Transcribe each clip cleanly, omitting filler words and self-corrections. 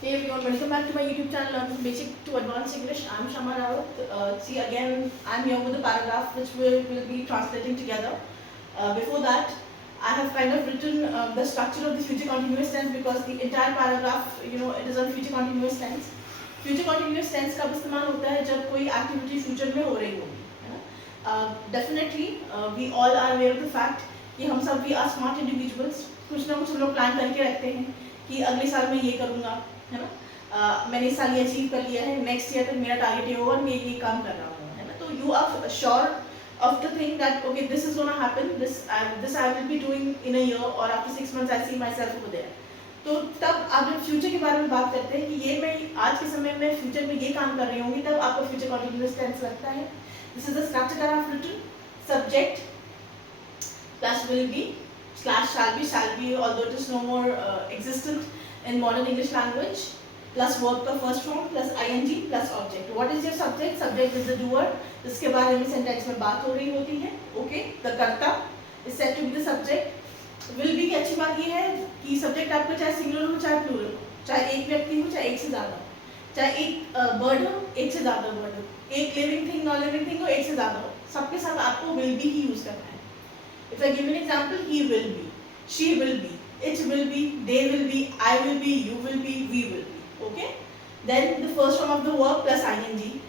Hey everyone, welcome back to my YouTube channel Learn from Basic to Advanced English. I'm Shama Rawat. See again, I'm here with a paragraph which will be translating together. Before that, I have kind of written the structure of the future continuous tense because the entire paragraph, it is on future continuous tense. Future continuous tense कब इस्तेमाल होता है जब कोई activity future में हो रही होगी, है ना? Definitely, we all are aware of the fact कि हम सब we are smart individuals. कुछ ना कुछ हम लोग प्लान करके रखते हैं कि अगले साल मैं ये करूँगा, है ना? मैंने इस साल ये अचीव कर लिया है, नेक्स्ट ईयर तक मेरा टारगेट ये होगा और मैं ये काम कर रहा हूँ, है ना? तो you are sure of the thing that okay, this is gonna happen, this I will be doing in a year or after 6 months I see myself over there. तो तब आप जब फ्यूचर के बारे में बात करते हैं कि ये मैं आज के समय में फ्यूचर में ये काम कर रही होंगी, तब आपका फ्यूचर कंटिन्यूअस टेंस लगता है. This is the structure that I have written. Subject plus will be slash shall be although it is no more existent in modern English language, plus verb का first form plus ing plus object. What is your subject? Subject is the doer, जिसके बारे में sentence में बात हो रही होती है. Okay, the कर्ता is said to be the subject. Will be की अच्छी बात ये है कि सब्जेक्ट आपका चाहे सिंगुलर हो चाहे प्लूरल हो, चाहे एक व्यक्ति हो चाहे एक से ज़्यादा हो, चाहे एक बर्ड हो एक से ज़्यादा बर्ड हो, एक living thing non living thing हो एक से ज़्यादा हो, सबके साथ आपको will be ही यूज़ करना है. If I give an example, he will be, she will be, it will be, they will be, I will be, you will be, we will be. Okay? Then the first form of the verb plus ing.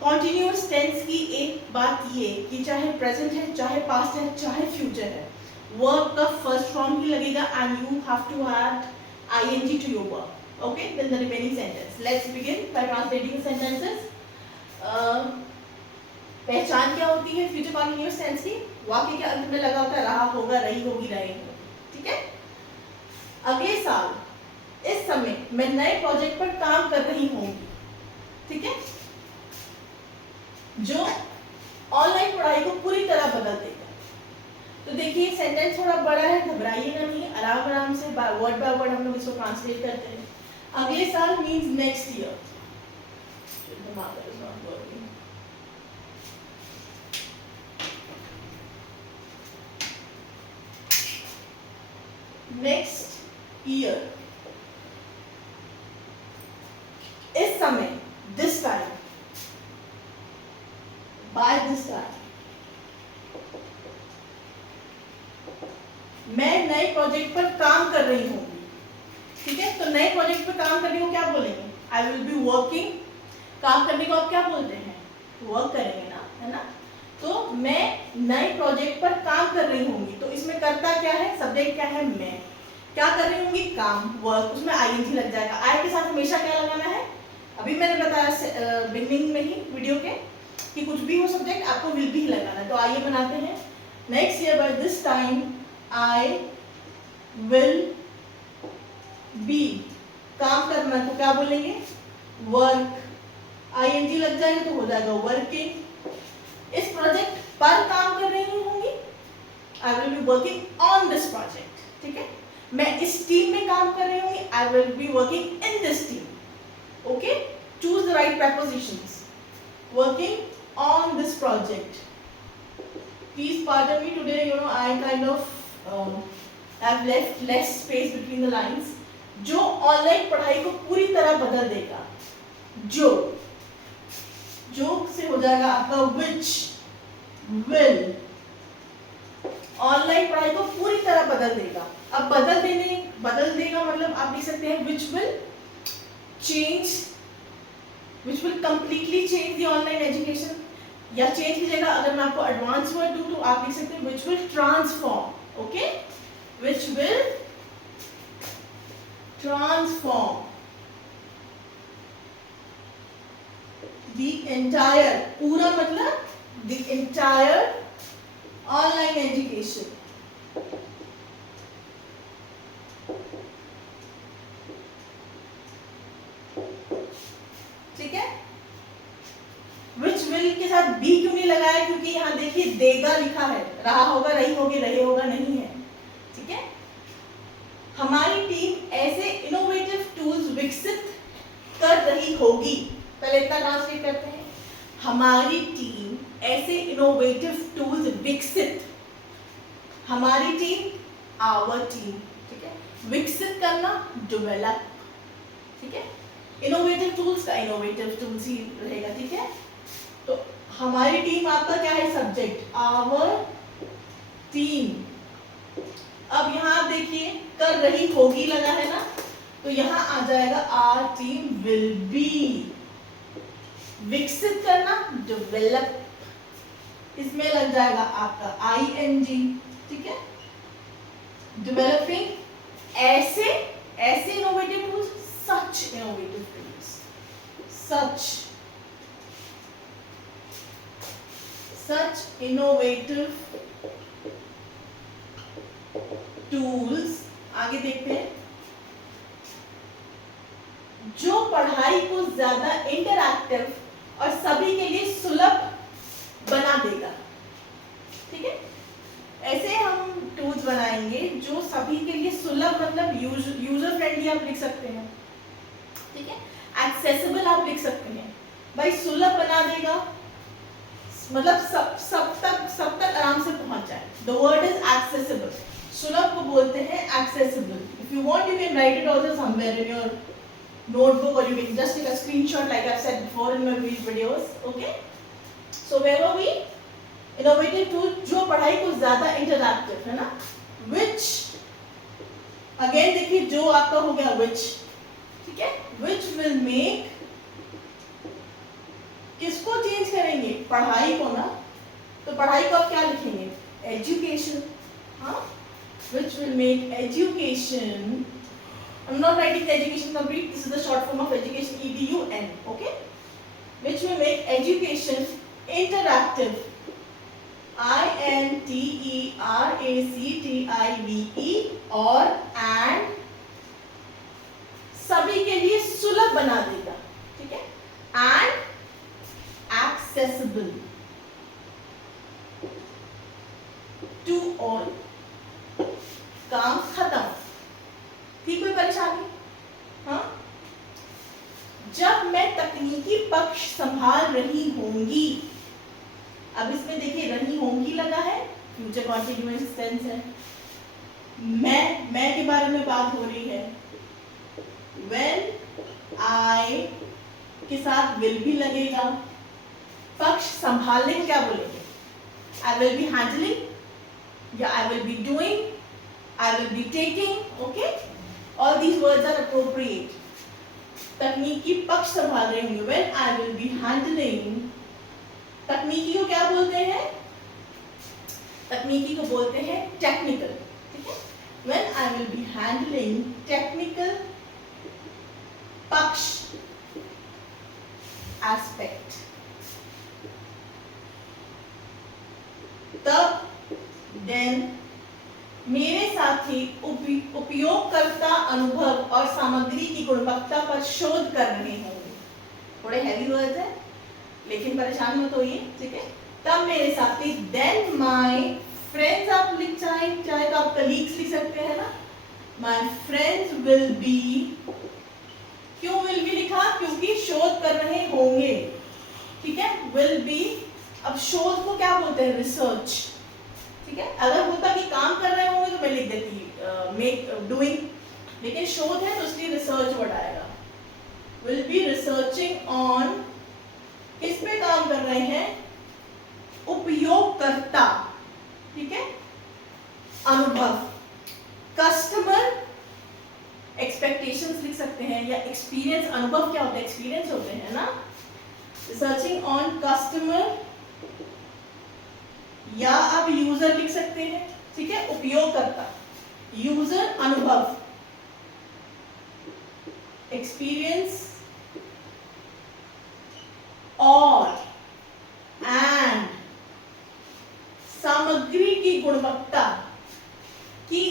Continuous tense की एक बात ये कि चाहे present है, चाहे past है, चाहे future है, verb का first form ही लगेगा and you have to add ing to your verb. Okay? Then the remaining sentence. Let's begin by translating the sentences. पहचान क्या होती है फ्यूचर कंटिन्यूअस टेंस की? वाक्य के अंत में लगा होता है रहा होगा, रही होगी, रहेगा. ठीक है? अगले साल इस समय मैं नए प्रोजेक्ट पर काम कर रही होंगी. ठीक है? जो ऑनलाइन पढ़ाई को पूरी तरह बदल देगा. तो देखिए सेंटेंस थोड़ा बड़ा है, घबराइएगा नहीं, आराम आराम से वर्ड बाय वर्ड हम लोग इसको ट्रांसलेट करते हैं. अगले साल means next year. Next year, इस समय, this time, by this time, मैं नए प्रोजेक्ट पर काम कर रही हूँ. ठीक है? तो नए प्रोजेक्ट पर काम करने को क्या बोलेंगे? आई विल बी वर्किंग. काम करने को आप क्या बोलते हैं? वर्क करेंगे ना, है ना? तो मैं नए प्रोजेक्ट पर काम कर रही होंगी. तो इसमें करता क्या है? सब्जेक्ट क्या है? मैं. क्या कर रही होंगी? काम, वर्क. उसमें आईएनजी लग जाएगा. आई के साथ हमेशा क्या लगाना है? अभी मैंने बताया बिगनिंग में ही वीडियो के कि कुछ भी हो सब्जेक्ट आपको विल भी लगाना है. तो आइए बनाते हैं. Next year by this time I will be. काम करना तो क्या बोलेंगे? वर्क. आईएनजी लग जाएगा तो हो जाएगा वर्किंग. इस प्रोजेक्ट पर काम कर रही होंगी. आई will be working on this project. ठीक है? मैं इस टीम में काम कर रही होंगी. आई will be working in this team. Okay? Choose the right prepositions. Working on this project. Please pardon me today, I kind of have left less space between the lines. जो ऑनलाइन पढ़ाई को पूरी तरह बदल देगा. जो से हो जाएगा आपका which will. ऑनलाइन पढ़ाई को पूरी तरह बदल देगा. अब बदल देगा मतलब आप लिख सकते हैं which will change, which will completely change the online education. या चेंज की जगह अगर मैं आपको एडवांस वर्ड दूं तो आप लिख सकते हैं which will transform. Okay? which will transform the entire, पूरा मतलब the entire online education. ठीक है? which will के साथ बी क्यों नहीं लगाया? क्योंकि यहाँ देखिए देगा लिखा है. रहा होगा, रही होगी, रहे होगा नहीं है. ठीक है? हमारी टीम ऐसे इनोवेटिव टूल्स विकसित कर रही होगी. पहले इतना ट्रांसलेट करते हैं. हमारी टीम ऐसे इनोवेटिव टूल्स विकसित. हमारी टीम, आवर टीम. ठीक है? विकसित करना, डेवलप. ठीक है। इनोवेटिव टूल्स का इनोवेटिव टूल्स ही रहेगा, ठीक है। तो हमारी टीम आपका क्या है, सब्जेक्ट, आवर टीम। अब यहाँ आप देखिए कर रही होगी लगा है ना, तो यहाँ आ जाएगा आवर टीम विल बी। विकसित करना, डेवलप, इसमें लग जाएगा आपका ING, ठीक है। डेवलपिंग ऐसे इनोवेटिव टूल्स, सच इनोवेटिव टूल्स, सच इनोवेटिव टूल्स। आगे देखते हैं, जो पढ़ाई को ज्यादा इंटरैक्टिव और सभी के लिए सुलभ बना देगा, ठीक है। ऐसे हम टूल्स बनाएंगे जो सभी के लिए सुलभ, मतलब यूजर फ्रेंडली आप लिख सकते हैं, ठीक है। एक्सेसिबल आप लिख सकते हैं, भाई सुलभ बना देगा, मतलब सब तक आराम से पहुंच जाए। द वर्ड इज एक्सेसिबल, सुलभ को बोलते हैं accessible. If you want you can write it also somewhere in your notebook, or you can just take a screenshot like I've said before in my videos, okay? So where were we? Innovative tool जो पढ़ाई को ज्यादा interactive है ना, which again देखिए जो आपका हो गया which, ठीक है, which will make, किसको चेंज करेंगे, पढ़ाई को ना, तो पढ़ाई को आप क्या लिखेंगे, education, हाँ, which will make education, I'm not writing the education complete, this is the short form of education, EDUN, okay, which will make education interactive, INTERACTIVE, और and सभी के लिए सुलभ बना देगा, ठीक है, and accessible to all। काम खत्म, ठीक, कोई परेशानी? हाँ, जब मैं तकनीकी पक्ष संभाल रही होंगी, अब इसमें देखिए रही होंगी लगा है, फ्यूचर कॉन्टिन्यूअस टेंस है, मैं के बारे में बात हो रही है। when I के साथ will भी लगेगा, पक्ष संभालने को क्या बोलेंगे, I will be handling, या I will be doing, I will be taking, okay? All these words are appropriate. तकनीकी पक्ष संभाल रहे होंगे, when I will be handling, तकनीकी को क्या बोलते हैं, तकनीकी को बोलते हैं टेक्निकल, ठीक है। when I will be handling technical पक्ष एस्पेक्ट, तब then मेरे साथी उपयोगकर्ता अनुभव और सामग्री की गुणवत्ता पर शोध कर रहे होंगे। थोड़े हैवी वर्ड्स है लेकिन परेशान मत होइए, ठीक है। तब मेरे साथी, देन माय फ्रेंड्स आप लिख चाहे तो आप कलीग्स लिख सकते हैं ना, माय फ्रेंड्स विल बी, क्यों विल बी लिखा, क्योंकि शोध कर रहे होंगे, ठीक है। विल बी, अब शोध को क्या बोलते हैं, रिसर्च, ठीक है। अगर होता कि काम कर रहे होंगे तो मैं लिख देती मेक डूइंग, लेकिन शोध है तो इसलिए रिसर्च वर्ड आएगा। विल बी रिसर्चिंग ऑन, किस पे काम कर रहे हैं, उपयोगकर्ता, ठीक है, अनुभव, कस्टमर एक्सपेक्टेशंस लिख सकते हैं, या एक्सपीरियंस, अनुभव क्या होता है, एक्सपीरियंस होते हैं ना। रिसर्चिंग ऑन कस्टमर, या आप यूजर लिख सकते हैं, ठीक है, उपयोगकर्ता, यूजर अनुभव, एक्सपीरियंस, और एंड सामग्री की गुणवत्ता, की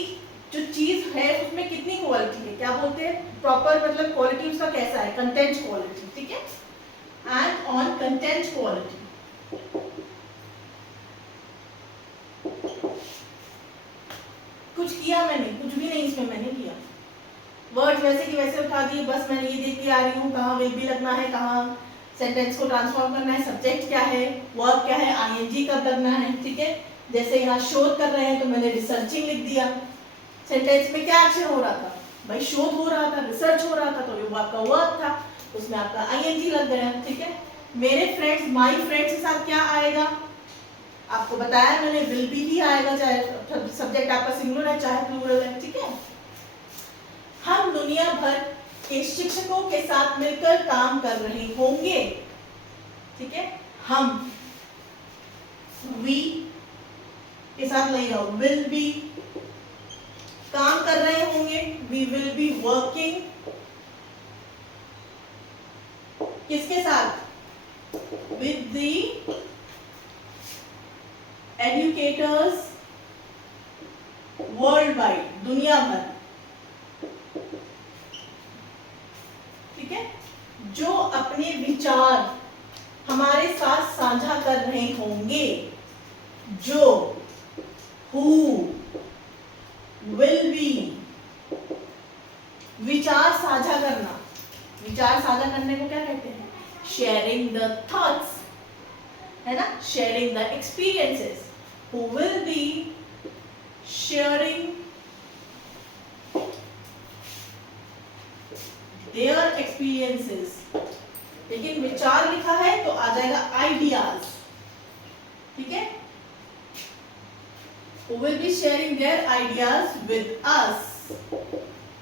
जो चीज है उसमें कितनी क्वालिटी है, क्या बोलते हैं, प्रॉपर मतलब क्वालिटी उसका कैसा है, कंटेंट क्वालिटी, ठीक है, एंड ऑन कंटेंट क्वालिटी। कुछ किया मैंने, कुछ भी नहीं इसमें मैंने किया, वर्ड्स वैसे की वैसे उठा दिए, बस मैंने ये देख के आ रही हूँ कहाँ विल बी लगना है, कहाँ सेंटेंस को ट्रांसफॉर्म करना है, सब्जेक्ट क्या है, वर्ब क्या है, ING कब लगना है, ठीक है। जैसे यहाँ शोध कर रहे हैं तो मैंने रिसर्चिंग लिख दिया, सेंटेंस में क्या एक्शन हो रहा था, भाई शोध हो रहा था, रिसर्च हो रहा था, तो वो आपका वर्ब था, उसमें आपका आईएनजी लग गया, ठीक है। मेरे फ्रेंड्स, माय फ्रेंड्स के साथ क्या आएगा, आपको बताया मैंने, विल बी ही आएगा, चाहे सब्जेक्ट आपका सिंगुलर है चाहे प्लूरल है, ठीक है। हम दुनिया भर के शिक्षकों के साथ मिलकर काम कर रहे होंगे, ठीक है। हम, वी के साथ लगेगा विल बी, काम कर रहे होंगे, वी विल बी वर्किंग, किसके साथ, with the educators worldwide, दुनिया भर, ठीक है, जो अपने विचार हमारे साथ साझा कर रहे होंगे, जो, who will be, विचार साझा करना, विचार साझा करने को क्या कहते हैं, शेयरिंग द थॉट्स, है ना, sharing the experiences, who will be sharing their experiences, लेकिन विचार लिखा है तो आ जाएगा आइडियाज, ठीक है, who will be sharing their ideas with us,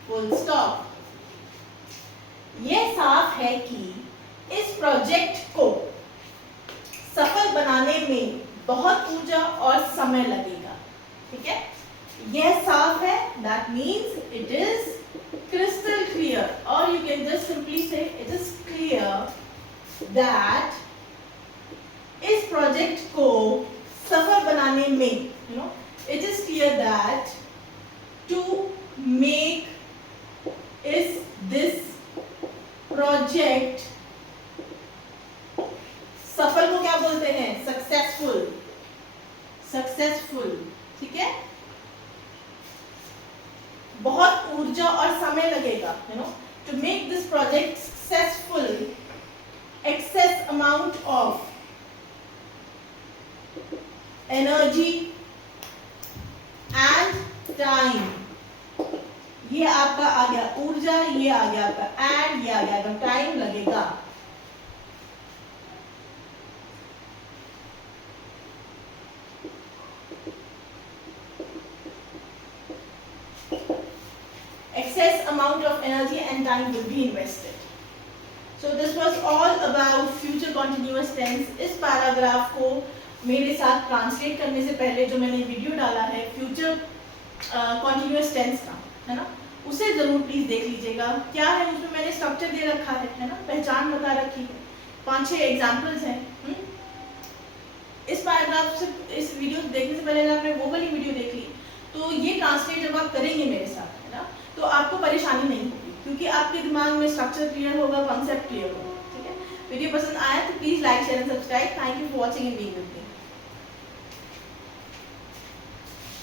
full stop। यह साफ है कि इस प्रोजेक्ट को सफल बनाने में बहुत ऊर्जा और समय लगेगा, ठीक है। यह साफ है, that means it is crystal clear, or you can just simply say it is clear that इस प्रोजेक्ट को सफल बनाने में, you know, it is clear that to make is this project, सफल को क्या बोलते हैं, सक्सेसफुल, सक्सेसफुल, ठीक है। बहुत ऊर्जा और समय लगेगा, you know, to make this project successful, excess amount of energy and time, ये आपका आ गया ऊर्जा, ये आ गया आपका एंड, ये आ गया आपका टाइम लगेगा। Excess amount of energy and time will be invested. So this was all about future continuous tense। इस पैराग्राफ को मेरे साथ ट्रांसलेट करने से पहले जो मैंने वीडियो डाला है फ्यूचर कॉन्टिन्यूअस टेंस का, है ना, उसे जरूर प्लीज देख लीजिएगा। क्या है उसमें मैंने स्ट्रक्चर दे रखा है ना, पहचान बता रखी है, 5-6 एग्जाम्पल्स हैं। इस पैराग्राफ से, इस वीडियो देखने से पहले अगर आपने वो वाली वीडियो देख ली तो ये ट्रांसलेट जब आप करेंगे मेरे साथ, है ना, तो आपको परेशानी नहीं होगी, क्योंकि आपके दिमाग में स्ट्रक्चर क्लियर होगा, कॉन्सेप्ट क्लियर होगा, ठीक है। वीडियो पसंद आया तो please like share and subscribe. Thank you for watching and being with me.